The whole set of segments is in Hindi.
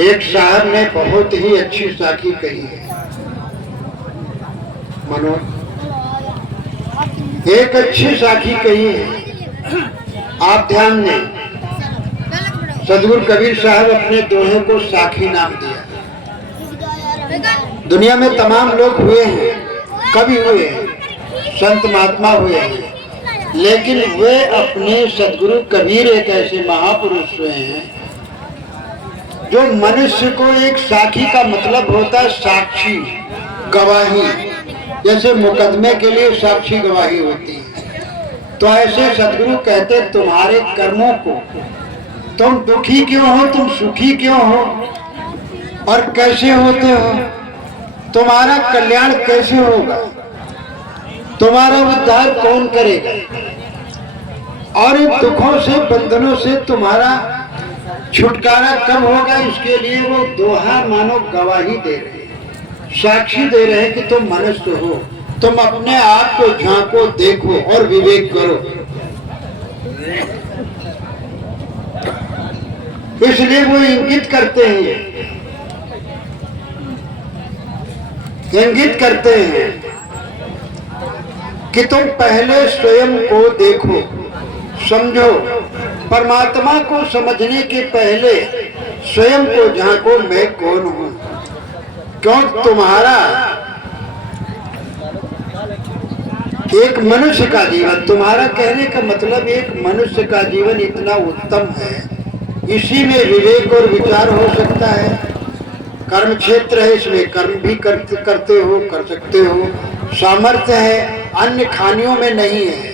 एक साहब ने बहुत ही अच्छी साखी कही है मनोज, एक अच्छी साखी कही है। आप ध्यान दें, सदगुरु कबीर साहब अपने दोहे को साखी नाम दिया। दुनिया में तमाम लोग हुए हैं, कवि हुए हैं, संत महात्मा हुए हैं, लेकिन वे अपने सदगुरु कबीर एक ऐसे महापुरुष हुए हैं जो मनुष्य को एक साखी का मतलब होता है साक्षी, गवाही। जैसे मुकदमे के लिए साक्षी गवाही होती है, तो ऐसे सदगुरु कहते तुम्हारे कर्मों को, तुम दुखी क्यों हो, तुम सुखी क्यों हो और कैसे होते हो, तुम्हारा कल्याण कैसे होगा, तुम्हारा उद्धार कौन करेगा, और इन दुखों से बंधनों से तुम्हारा छुटकारा कब होगा, इसके लिए वो दोहा मानो गवाही दे रहे हैं, साक्षी दे रहे हैं कि तुम मनुष्य हो, तुम अपने आप को झांको, देखो और विवेक करो। इसलिए वो इंगित करते हैं कि तुम पहले स्वयं को देखो, समझो। परमात्मा को समझने के पहले स्वयं को झांको, मैं कौन हूं। क्यों तुम्हारा एक मनुष्य का जीवन, तुम्हारा कहने का मतलब एक मनुष्य का जीवन इतना उत्तम है, इसी में विवेक और विचार हो सकता है। कर्म क्षेत्र है, इसमें कर्म भी करते हो, कर सकते हो, सामर्थ्य है, अन्य खानियों में नहीं है।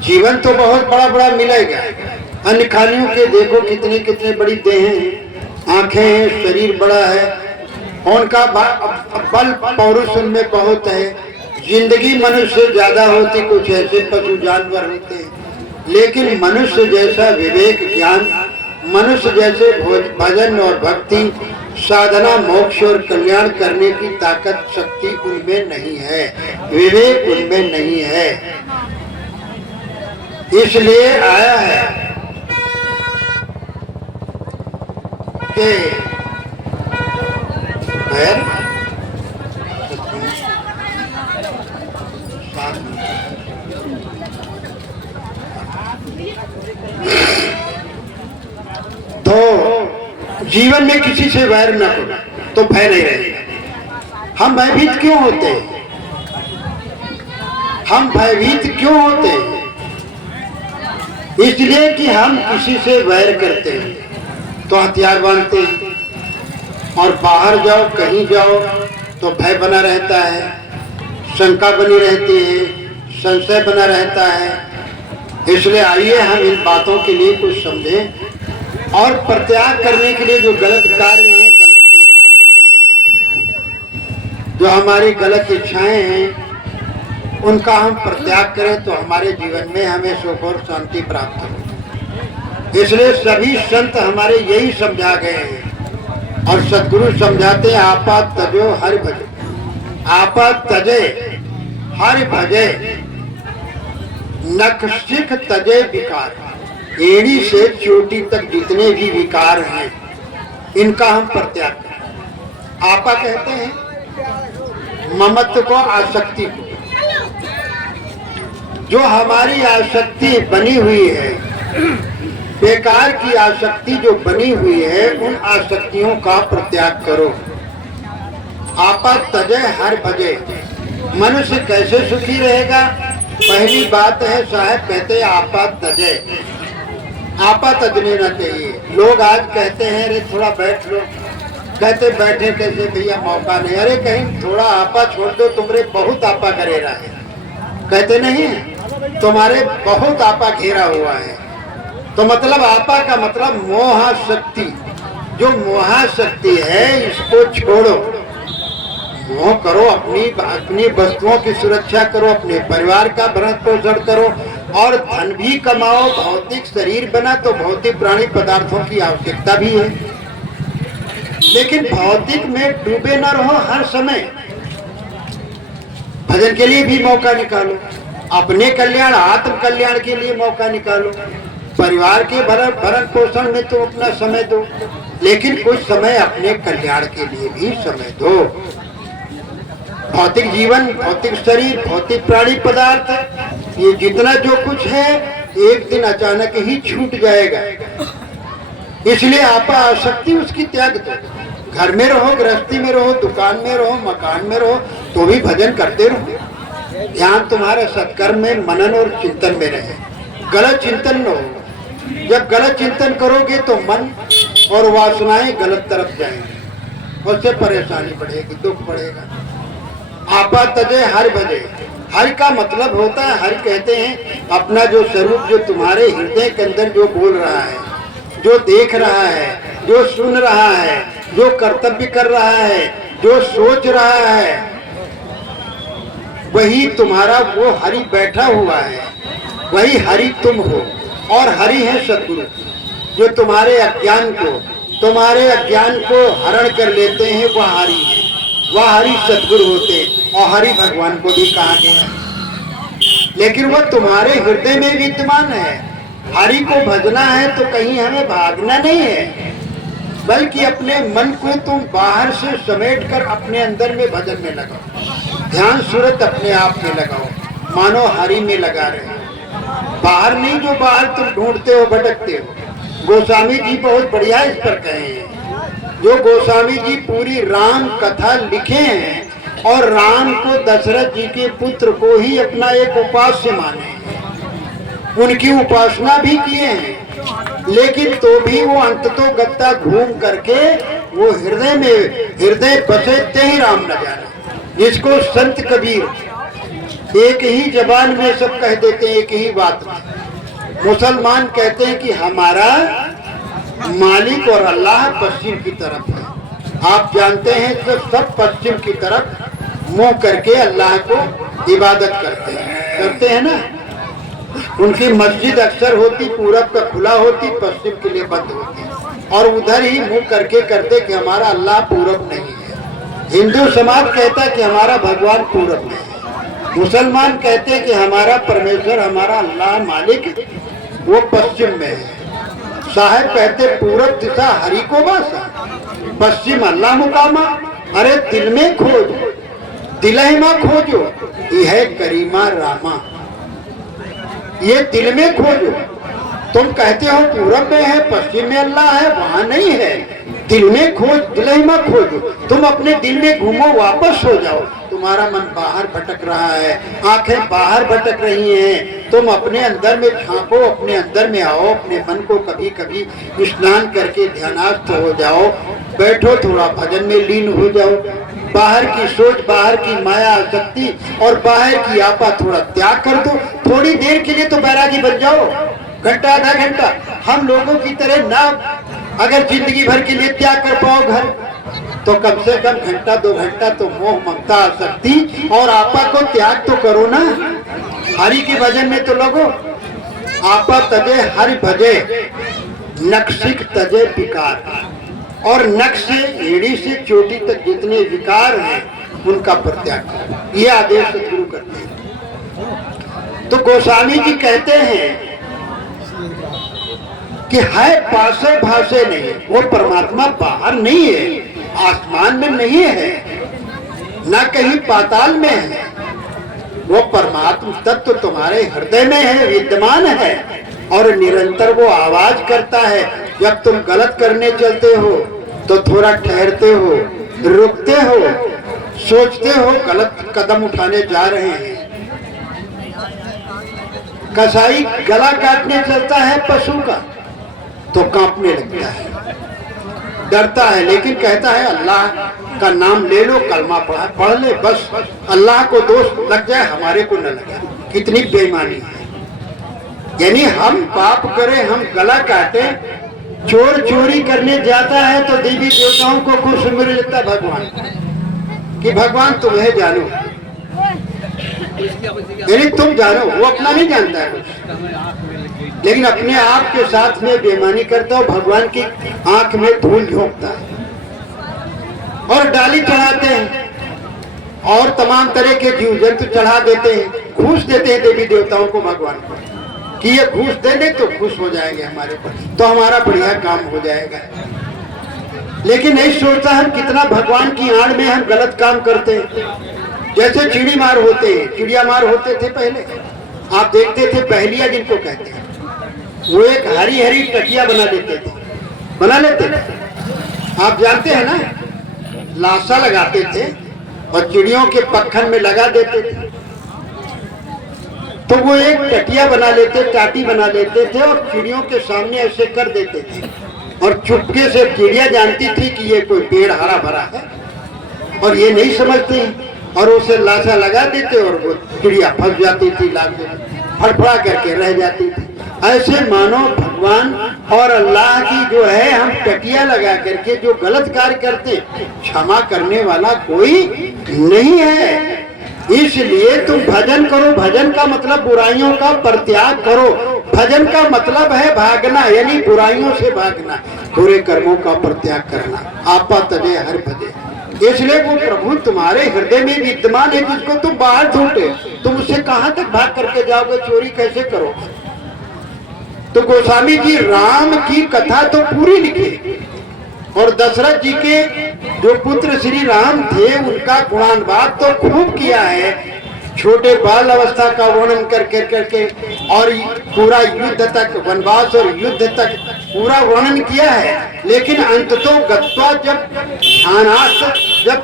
जीवन तो बहुत बड़ा बड़ा मिलेगा, अन्य खानियों के देखो कितने कितने बड़ी देह हैं, आंखें हैं, शरीर बड़ा है, उनका बल पौरुष उनमें बहुत है, जिंदगी मनुष्य से ज्यादा होती, कुछ ऐसे पशु जानवर होते हैं, लेकिन मनुष्य जैसा विवेक ज्ञान, मनुष्य जैसे भजन और भक्ति, साधना, मोक्ष और कल्याण करने की ताकत, शक्ति उनमें नहीं है, विवेक उनमें नहीं है। इसलिए आया है कि तो जीवन में किसी से वैर न करो तो भय नहीं रहेगा। हम भयभीत क्यों होते हैं? हम भयभीत क्यों होते हैं? इसलिए कि हम किसी से वैर करते हैं तो हथियार बांधते हैं, और बाहर जाओ, कहीं जाओ तो भय बना रहता है, शंका बनी रहती है, संशय बना रहता है। इसलिए आइए हम इन बातों के लिए कुछ समझें और प्रत्याग करने के लिए जो गलत कार्य हैं, जो हमारी गलत इच्छाएं हैं, उनका हम प्रत्याग करें तो हमारे जीवन में हमें सुख और शांति प्राप्त हो। इसलिए सभी संत हमारे यही समझा गए हैं, और सद्गुरु समझाते हैं आपा तजो हरि भजे, आपा तजे हरि भजे, नख सिख तजे विकार। एड़ी से चोटी तक जितने भी विकार हैं, इनका हम प्रत्याग करें। आपा कहते हैं ममत्व को, आसक्ति को। जो हमारी आसक्ति बनी हुई है, बेकार की आसक्ति जो बनी हुई है, उन आसक्तियों का प्रत्याग करो। आपा तजय हर भजे। मनुष्य कैसे सुखी रहेगा? पहली बात है, साहब कहते आपा तजय, आपा तजने न चाहिए। लोग आज कहते हैं अरे थोड़ा बैठ लो, कहते बैठे कैसे भैया, मौका नहीं। अरे कहीं थोड़ा आपा छोड़ दो, तुमरे बहुत आपा करेगा है, कहते नहीं, तुम्हारे बहुत आपा घेरा हुआ है। तो मतलब आपा का मतलब मोहाशक्ति। जो मोहाशक्ति है, इसको छोड़ो, मोह करो, अपनी वस्तुओं की सुरक्षा करो, अपने परिवार का भरण पोषण करो, और धन भी कमाओ। भौतिक शरीर बना तो भौतिक प्राणी पदार्थों की आवश्यकता भी है, लेकिन भौतिक में डूबे न रहो हर समय। भजन के लिए भी मौका निकालो, अपने कल्याण, आत्म कल्याण के लिए मौका निकालो। परिवार के भरण पोषण में तो अपना समय दो, लेकिन कुछ समय अपने कल्याण के लिए भी समय दो। भौतिक जीवन, भौतिक शरीर, भौतिक प्राणी पदार्थ, ये जितना जो कुछ है एक दिन अचानक ही छूट जाएगा। इसलिए आपा आसक्ति उसकी त्याग दो। घर में रहो, गृहस्थी में रहो, दुकान में रहो, मकान में रहो, तो भी भजन करते रहो। ध्यान तुम्हारा सत्कर्म में, मनन और चिंतन में रहे, गलत चिंतन न हो। जब गलत चिंतन करोगे तो मन और वासनाएं गलत तरफ जाएंगी, उससे परेशानी बढ़ेगी, दुख बढ़ेगा। आपा तजे हरि भजे। हरि का मतलब होता है, हरि कहते हैं अपना जो स्वरूप, जो तुम्हारे हृदय के अंदर जो बोल रहा है, जो देख रहा है, जो सुन रहा है, जो कर्तव्य कर रहा है, जो सोच रहा है, वही तुम्हारा वो हरि बैठा हुआ है, वही हरि तुम हो। और हरि है सद्गुरु, जो तुम्हारे अज्ञान को हरण कर लेते हैं, वह हरि है, वह हरि सद्गुरु होते हैं। और हरि भगवान को भी कहा गया, लेकिन वह तुम्हारे हृदय में विद्यमान है। हरि को भजना है तो कहीं हमें भागना नहीं है, बल्कि अपने मन को तुम बाहर से समेट कर अपने अंदर में भजन में लगाओ। ध्यान सूरत अपने आप में लगाओ, मानो हरि में लगा रहे, बाहर नहीं। जो बाहर तुम ढूंढते हो, भटकते हो। गोस्वामी जी बहुत बढ़िया इस पर कहे हैं। जो गोस्वामी जी पूरी राम कथा लिखे हैं और राम को दशरथ जी के पुत्र को ही अपना एक उपास्य माने, उनकी उपासना भी किए हैं, लेकिन तो भी वो अंततो गत्ता घूम करके वो हृदय बसे ते ही राम न जाने। जिसको संत कबीर एक ही जबान में सब कह देते हैं, एक ही बात में। मुसलमान कहते हैं कि हमारा मालिक और अल्लाह पश्चिम की तरफ है। आप जानते हैं तो सब पश्चिम की तरफ मुंह करके अल्लाह को इबादत करते हैं ना। उनकी मस्जिद अक्सर होती पूरब का खुला होती, पश्चिम के लिए बंद होती, और उधर ही मुंह करके करते कि हमारा अल्लाह पूरब नहीं है। हिंदू समाज कहता है कि हमारा भगवान पूरब में है। मुसलमान कहते हैं कि हमारा परमेश्वर, हमारा अल्लाह मालिक वो पश्चिम में है। साहब कहते पूरब दिशा हरि को बासा, पश्चिम अल्लाह मुकामा। अरे दिल में खोजो, दिलहिमा खोजो, यह करीमा रामा। ये दिल में खोजो। तुम कहते हो पूरब में है, पश्चिम में अल्लाह है, वहां नहीं है। दिल में खोज, दिलहिमा खोजो। तुम अपने दिल में घूमो, वापस हो जाओ। तुम्हारा मन बाहर भटक रहा है, आंखें बाहर भटक रही हैं, तुम अपने अंदर में झांको, अपने अंदर में आओ। अपने मन को कभी कभी स्नान करके ध्यानास्थ हो जाओ, बैठो, थोड़ा भजन में लीन हो जाओ। बाहर की सोच, बाहर की माया आसक्ति और बाहर की आपा थोड़ा त्याग कर दो। थोड़ी देर के लिए तो बैरागी बन जाओ, घंटा आधा घंटा। हम लोगों की तरह ना अगर जिंदगी भर के लिए त्याग कर पाओ घर, तो कम से कम घंटा 2 घंटा तो मोह ममता आसक्ति और आपा को त्याग तो करो ना। हरि के भजन में तो लगो। आपा तजे हरि भजे, नक्शिक तजे विकार। और नख से एड़ी से चोटी तक जितने विकार हैं उनका परित्याग करो, ये आदेश सद्गुरु करते हैं। तो गोस्वामी जी कहते हैं कि है पासे भासे नहीं, वो परमात्मा बाहर नहीं है, आसमान में नहीं है, ना कहीं पाताल में है। वो परमात्मा तत्व तुम्हारे हृदय में है, विद्यमान है, और निरंतर वो आवाज करता है। जब तुम गलत करने चलते हो तो थोड़ा ठहरते हो, रुकते हो, सोचते हो गलत कदम उठाने जा रहे हैं। कसाई गला काटने चलता है पशु का तो कांपने लगता है, डरता है, लेकिन कहता है अल्लाह का नाम ले लो, कलमा पढ़ ले, बस अल्लाह को दोष लग जाए, हमारे को न लगे। कितनी बेईमानी है। यानी हम पाप करें, हम गला काटे, चोर चोरी करने जाता है तो देवी देवताओं को खुश मिल लेता भगवान कि भगवान तुम्हें जानो, यानी तुम जानो, वो अपना नहीं जानता है कुछ, लेकिन अपने आप के साथ में बेईमानी करता हो, भगवान की आंख में धूल झोंकता है। और डाली चढ़ाते हैं और तमाम तरह के जीव जंतु चढ़ा देते हैं, खुश देते हैं देवी देवताओं को, भगवान को कि ये घूस दे दे तो खुश हो जाएंगे हमारे पर, तो हमारा बढ़िया काम हो जाएगा। लेकिन नहीं सोचता हम कितना भगवान की आड़ में हम गलत काम करते हैं। जैसे चिड़ी मार होते हैं, चिड़िया मार होते थे पहले, आप देखते थे पहलिया जिनको कहते हैं, वो एक हरी हरी टकिया बना देते थे, बना लेते थे, आप जानते हैं ना, लाशा लगाते थे और चिड़ियों के पखन में लगा देते थे, तो वो एक टटिया बना लेते, टाटी बना लेते थे और चिड़ियों के सामने ऐसे कर देते थे, और चुपके से चिड़िया जानती थी कि ये कोई पेड़ हरा भरा है और ये नहीं समझते, और उसे लाशा लगा देते और वो चिड़िया फंस जाती थी, लाशे फड़फड़ा करके रह जाती थी। ऐसे मानो भगवान और अल्लाह की जो है हम टटिया लगा करके जो गलत कार्य करते, क्षमा करने वाला कोई नहीं है। इसलिए तुम भजन करो। भजन का मतलब बुराइयों का परित्याग करो। भजन का मतलब है भागना, यानी बुराइयों से भागना, बुरे कर्मों का परित्याग करना। आपा तजे हर भजे। इसलिए वो प्रभु तुम्हारे हृदय में विद्यमान है, जिसको तुम बाहर ढूंढते, तुम उससे कहां तक भाग करके जाओगे, चोरी कैसे करो। तो गोस्वामी जी राम की कथा तो पूरी लिखी, और दशरथ जी के जो पुत्र श्री राम थे उनका गुणानुवाद तो खूब किया है, छोटे बाल अवस्था का वर्णन करके करके, और पूरा युद्ध तक, वनवास और युद्ध तक पूरा वर्णन किया है। लेकिन अंततो गत्वा जब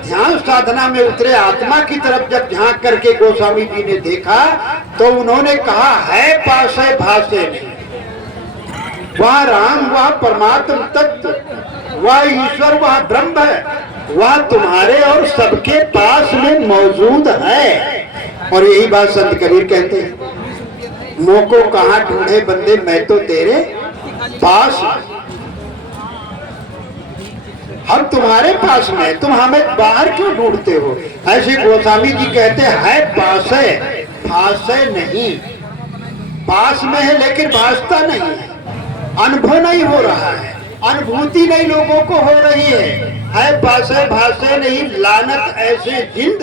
ध्यान साधना में उतरे, आत्मा की तरफ जब झांक करके गोस्वामी जी ने देखा, तो उन्होंने कहा है पासे भासे नहीं, वह राम, वह परमात्म तत्व, वह ईश्वर, वह ब्रह्म है, वह तुम्हारे और सबके पास में मौजूद है। और यही बात संत कबीर कहते हैं, मोह को कहां ढूंढे बंदे, मैं तो तेरे पास, हम तुम्हारे पास में, तुम हमें बाहर क्यों ढूंढते हो। ऐसे गोस्वामी जी कहते हैं पास है, पास है नहीं, पास में है लेकिन भासता नहीं है, अनुभव नहीं हो रहा है, अनुभूति नहीं लोगों को हो रही है पासे भासे नहीं। लानत ऐसे जिंद,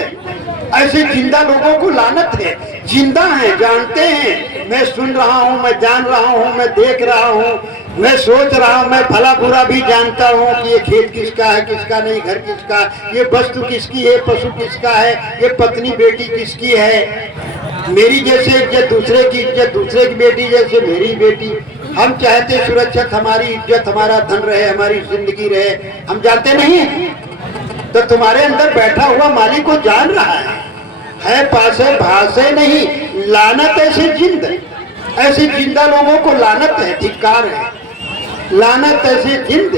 ऐसे जिंदा लोगों को लानत है। जिंदा है, जानते हैं, मैं सुन रहा हूँ, मैं जान रहा हूँ, मैं देख रहा हूँ, मैं सोच रहा हूँ, मैं भला बुरा भी जानता हूँ कि ये खेत किसका है, किसका नहीं, घर किसका, ये वस्तु किसकी है, पशु किसका है, ये पत्नी बेटी किसकी है, मेरी जैसे इज्जत दूसरे की इज्जत, दूसरे की बेटी जैसे मेरी बेटी। हम चाहते सुरक्षित हमारी इज्जत, हमारा धन रहे, हमारी जिंदगी रहे, हम जानते नहीं। तो तुम्हारे अंदर बैठा हुआ मालिक को जान रहा है पासे भासे नहीं। लानत ऐसे जिंद, ऐसे जिंदा लोगों को लानत है, धिक्कार है। लानत ऐसे जिंद,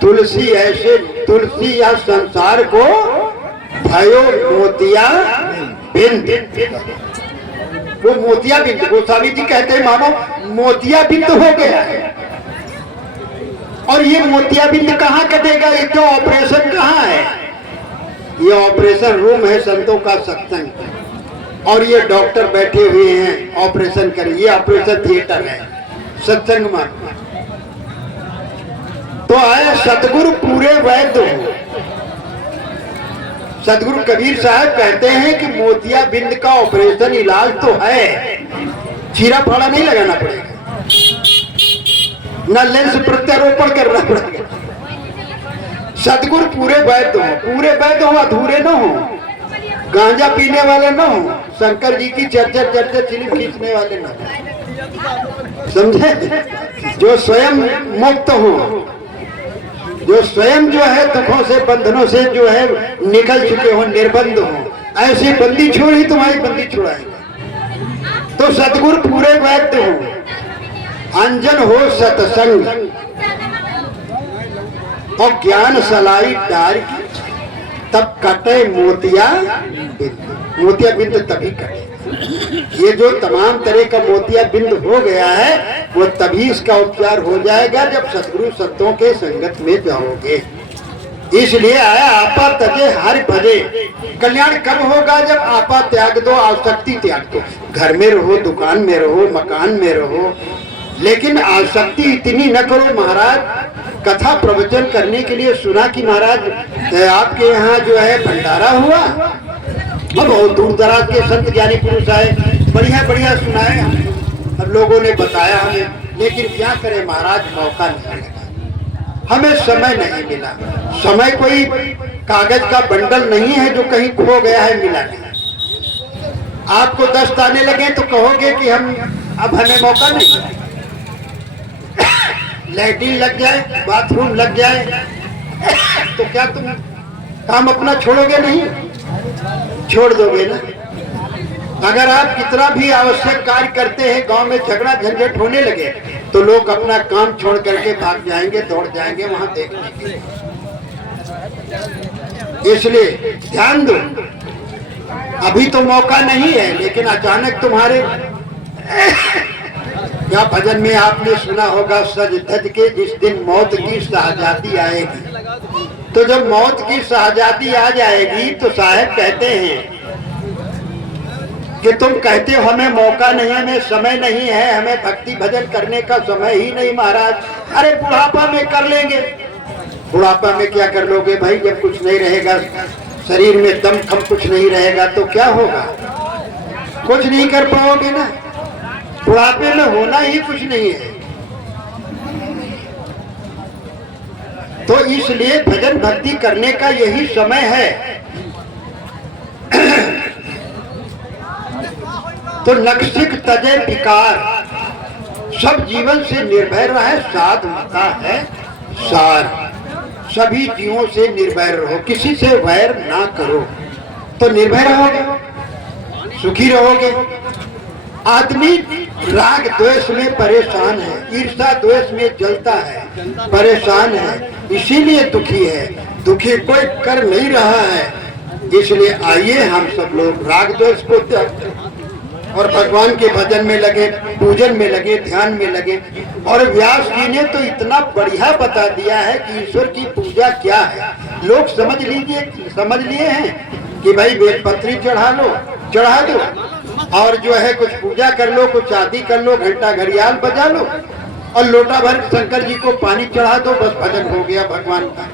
तुलसी ऐसे, तुलसी या संसार को भयो मोतिया बिंद। वो मोतिया बिंद, गोस्वामी जी कहते हैं मानो मोतिया बिंद हो गया है। और ये मोतिया बिंद कहाँ कटेगा, ये तो ऑपरेशन कहाँ है, ये ऑपरेशन रूम है संतों का सत्संग, और ये डॉक्टर बैठे हुए हैं ऑपरेशन कर, ये ऑपरेशन थिएटर है सत्संग में। तो आए सतगुरु पूरे वैद्य हो। सतगुरु कबीर साहब कहते हैं कि मोतिया बिंद का ऑपरेशन इलाज तो है, चीरा फाड़ा नहीं लगाना पड़ेगा, न लेंस प्रत्यारोपण करना पड़ेगा। सतगुरु पूरे वैद्य हो, पूरे वैद्य हो, अधूरे न हो, गांजा पीने वाले न हो, शंकर जी की चर्चा चर्चा चिलिम खींचने वाले न हो, समझे, जो स्वयं मुक्त हो, जो स्वयं जो है दुखों से, बंधनों से जो है निकल चुके हो, निर्बंध हो, ऐसी बंदी छोड़ ही तुम्हारी बंदी छुड़ाएंगे। तो सतगुरु पूरे वैद्य हो, अंजन हो सत्संग, और ज्ञान सलाई डार की, तब कटे मोतिया बिंद। मोतिया बिंद तभी कटे, ये जो तमाम तरह का मोतिया बिंद हो गया है वो तभी इसका उपचार हो जाएगा जब सतगुरु संतों के संगत में जाओगे। इसलिए आया आपा तजे हर भजे। कल्याण कब होगा, जब आपा त्याग दो, आसक्ति त्याग दो। घर में रहो, दुकान में रहो, मकान में रहो, लेकिन आसक्ति इतनी न करो। महाराज कथा प्रवचन करने के लिए सुना कि महाराज आपके यहाँ जो है भंडारा हुआ, बहुत दूर दराज के संत ज्ञानी पुरुष आए, बढ़िया बढ़िया सुनाए, अब लोगों ने बताया हमें, लेकिन क्या करें महाराज, मौका नहीं मिला, हमें समय नहीं मिला। समय कोई कागज का बंडल नहीं है जो कहीं खो गया है, मिला नहीं। आपको दस्त आने लगे तो कहोगे कि अब हमें मौका नहीं। लैट्रिन लग जाए, बाथरूम लग जाए तो क्या तुम काम अपना छोड़ोगे? नहीं छोड़ दोगे ना। अगर आप कितना भी आवश्यक कार्य करते हैं, गांव में झगड़ा झंझट होने लगे तो लोग अपना काम छोड़ करके भाग जाएंगे, दौड़ जाएंगे वहां देखने के लिए। इसलिए ध्यान दो, अभी तो मौका नहीं है, लेकिन अचानक तुम्हारे या भजन में आपने सुना होगा, सज धज के जिस दिन मौत की शाहजादी आएगी। तो जब मौत की शाहजादी आ जाएगी तो साहब कहते हैं कि तुम कहते हो हमें मौका नहीं, हमें समय नहीं है, हमें भक्ति भजन करने का समय ही नहीं महाराज। अरे बुढ़ापा में कर लेंगे। बुढ़ापा में क्या कर लोगे भाई? जब कुछ नहीं रहेगा, शरीर में दम खम कुछ नहीं रहेगा तो क्या होगा? कुछ नहीं कर पाओगे ना। बुढ़ापे में होना ही कुछ नहीं है। तो इसलिए भजन भक्ति करने का यही समय है। तो नक्सिक तजे विकार, सब जीवन से निर्भय रहे, साध मता है सार। सभी जीवों से निर्भय रहो, किसी से वैर ना करो, तो निर्भय रहोगे, सुखी रहोगे। आदमी राग द्वेष में परेशान है, ईर्ष्या द्वेष में जलता है, परेशान है, इसीलिए दुखी है। दुखी कोई कर नहीं रहा है। इसलिए आइए हम सब लोग राग द्वेष को त्याग और भगवान के भजन में लगे, पूजन में लगे, ध्यान में लगे। और व्यास जी ने तो इतना बढ़िया बता दिया है कि ईश्वर की पूजा क्या है। लोग समझ लिए हैं कि भाई बेलपत्री चढ़ा लो, चढ़ा दो, और जो है कुछ पूजा कर लो, कुछ आदि कर लो, घंटा घड़ियाल बजा लो और लोटा भर शंकर जी को पानी चढ़ा दो, बस भजन हो गया भगवान का,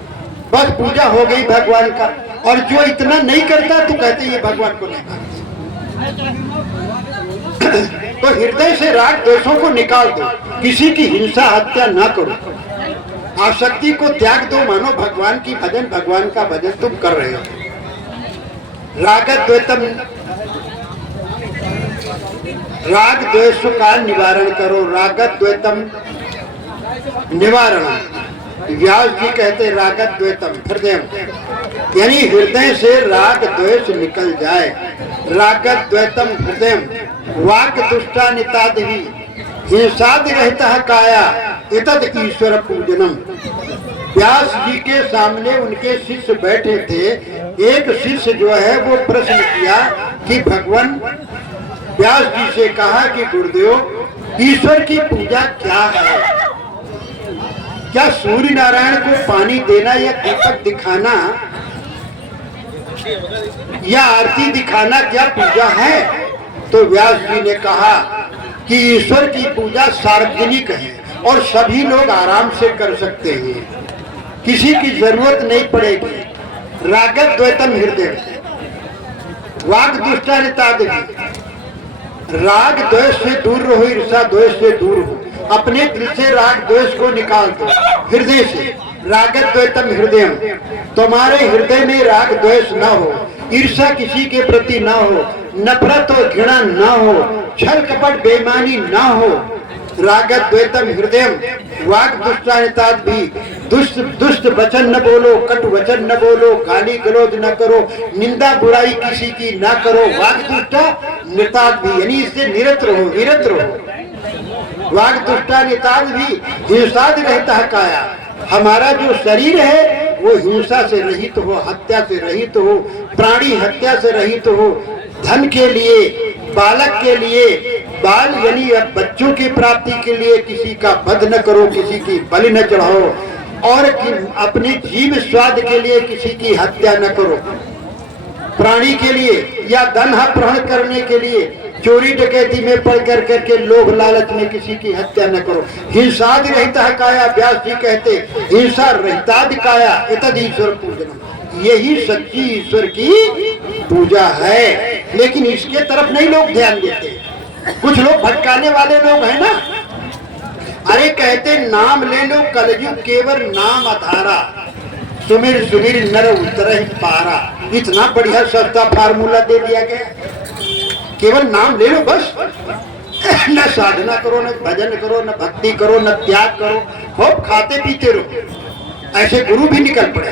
बस पूजा हो गई भगवान का। और जो इतना नहीं करता तो कहते ये भगवान को नहीं मानते। तो हृदय से राग द्वेषों को निकाल दो, किसी की हिंसा हत्या ना करो, आसक्ति को त्याग दो। मानो भगवान की भजन, भगवान का भजन तुम कर रहे हो। रागद्वेतम, राग द्वेष का निवारण करो। रागद्वेतम निवारण, व्यास जी कहते रागद्वेतम हृदय, यानी हृदय से राग द्वेष निकल जाए। रागद्वेतम हृदय, वाक दुष्टा नितादि, हिंसाद रहता है काया, इतद ईश्वर पूजनम। व्यास जी के सामने उनके शिष्य बैठे थे। एक शिष्य जो है वो प्रश्न किया कि भगवान, व्यास जी से कहा कि गुरुदेव, ईश्वर की पूजा क्या है? क्या सूर्य नारायण को पानी देना या दीपक दिखाना या आरती दिखाना क्या पूजा है? तो व्यास जी ने कहा कि ईश्वर की पूजा सार्वजनिक है और सभी लोग आराम से कर सकते हैं, किसी की जरूरत नहीं पड़ेगी। रागद्वेतम हृदय, वाग दुष्टानितादि, राग द्वेष से दूर रहो, ईर्ष्या द्वेष से दूर हो। अपने दिल से राग द्वेष को निकाल दो हृदय से। रागद्वेतम हृदय, तुम्हारे हृदय में राग द्वेष न हो, ईर्ष्या किसी के प्रति न हो, नफरत और घृणा न हो, छल कपट बेईमानी न हो। रागद्वेतम हृदय, वाग दुष्टानिताद भी, दुष्ट वचन न बोलो, कटु वचन न बोलो, गाली गलौज न करो, निंदा बुराई किसी की न करो। वाग दुष्टा निताद भी, यानी इससे निरत रहो, विरत रहो। वाग दुष्टा निताद भी, हिंसाद रहता है काया, हमारा जो शरीर है वो हिंसा से रहित हो, हत्या से रहित हो, प्राणी हत्या से रहित हो। धन के लिए, बालक के लिए, बाल यानी बच्चों की प्राप्ति के लिए किसी का वध न करो, किसी की बलि न चढ़ाओ, और अपने जीव स्वाद के लिए किसी की हत्या न करो। प्राणी के लिए या धन अपहरण करने के लिए, चोरी डकैती में पड़ कर करके लोभ लालच में किसी की हत्या न करो। हिंसादि रहता है काया, व्यास जी कहते हिंसा रहतादि काया, इतद ईश्वर पूजनम। यही सच्ची ईश्वर की पूजा है, लेकिन इसके तरफ नहीं लोग ध्यान देते। कुछ लोग भटकाने वाले लोग हैं ना, अरे कहते नाम ले लो कलयुग केवल नाम आधारा, सुमिर सुमिर नर उतर पारा। इतना बढ़िया सस्ता फार्मूला दे दिया गया, केवल नाम ले लो बस। न साधना करो, न भजन करो, न भक्ति करो, न त्याग करो, खूब खाते पीते रहो। ऐसे गुरु भी निकल पड़े,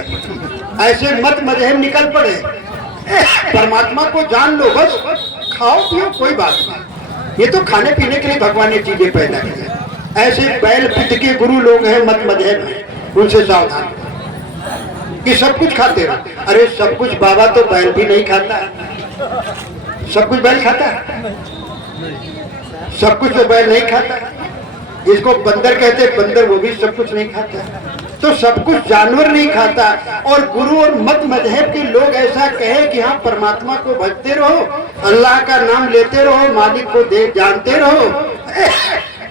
ऐसे मत मजहब निकल पड़े। परमात्मा को जान लो बस, खाओ पियो कोई बात नहीं। ये तो खाने पीने के लिए भगवान ने चीजें पैदा की है। ऐसे बैल पित्त के गुरु लोग हैं, मत मजहब में, उनसे सावधान कि सब कुछ खाते रहो। अरे सब कुछ बाबा तो बैल भी नहीं खाता, सब कुछ बैल खाता है? सब कुछ तो बैल नहीं खाता। इसको बंदर कहते, बंदर वो भी सब कुछ नहीं खाता। तो सब कुछ जानवर नहीं खाता। और गुरु और मत मजहब के लोग ऐसा कहे कि हाँ परमात्मा को भजते रहो, अल्लाह का नाम लेते रहो, मालिक को देख जानते रहो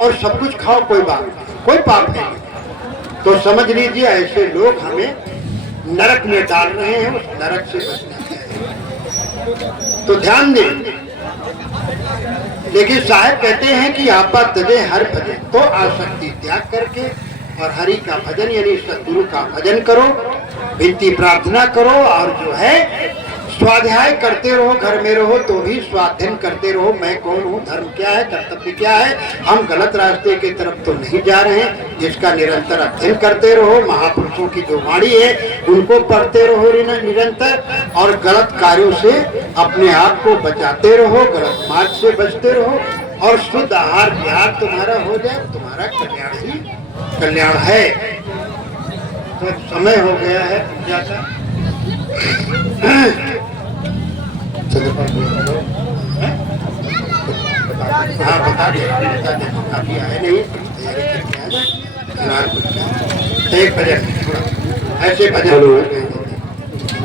और सब कुछ खाओ, कोई बात नहीं, कोई पाप नहीं। तो समझ लीजिए ऐसे लोग हमें नरक में डाल रहे हैं, उस नरक से बचना है। तो ध्यान दें। लेकिन साहब कहते हैं कि आपा तजे हर भजन, तो आसक्ति त्याग करके और हरि का भजन यानी सद्गुरु का भजन करो, विनती प्रार्थना करो और जो है स्वाध्याय करते रहो। घर में रहो तो भी स्वाध्ययन करते रहो, मैं कौन हूँ, धर्म क्या है, कर्तव्य क्या है, हम गलत रास्ते की तरफ तो नहीं जा रहे हैं, इसका निरंतर अध्ययन करते रहो। महापुरुषों की जो वाणी है उनको पढ़ते रहो निरंतर, और गलत कार्यों से अपने आप को बचाते रहो, गलत मार्ग से बचते रहो, और शुद्ध आहार विहार तुम्हारा हो जाए, तुम्हारा कल्याण ही कल्याण है। तो समय हो गया है पूजा का। हाँ बता दे, अभी आए नहीं, एक भजन ऐसे भजन।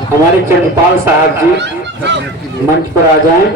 हमारे चंद्रपाल साहब जी मंच पर आ जाएं।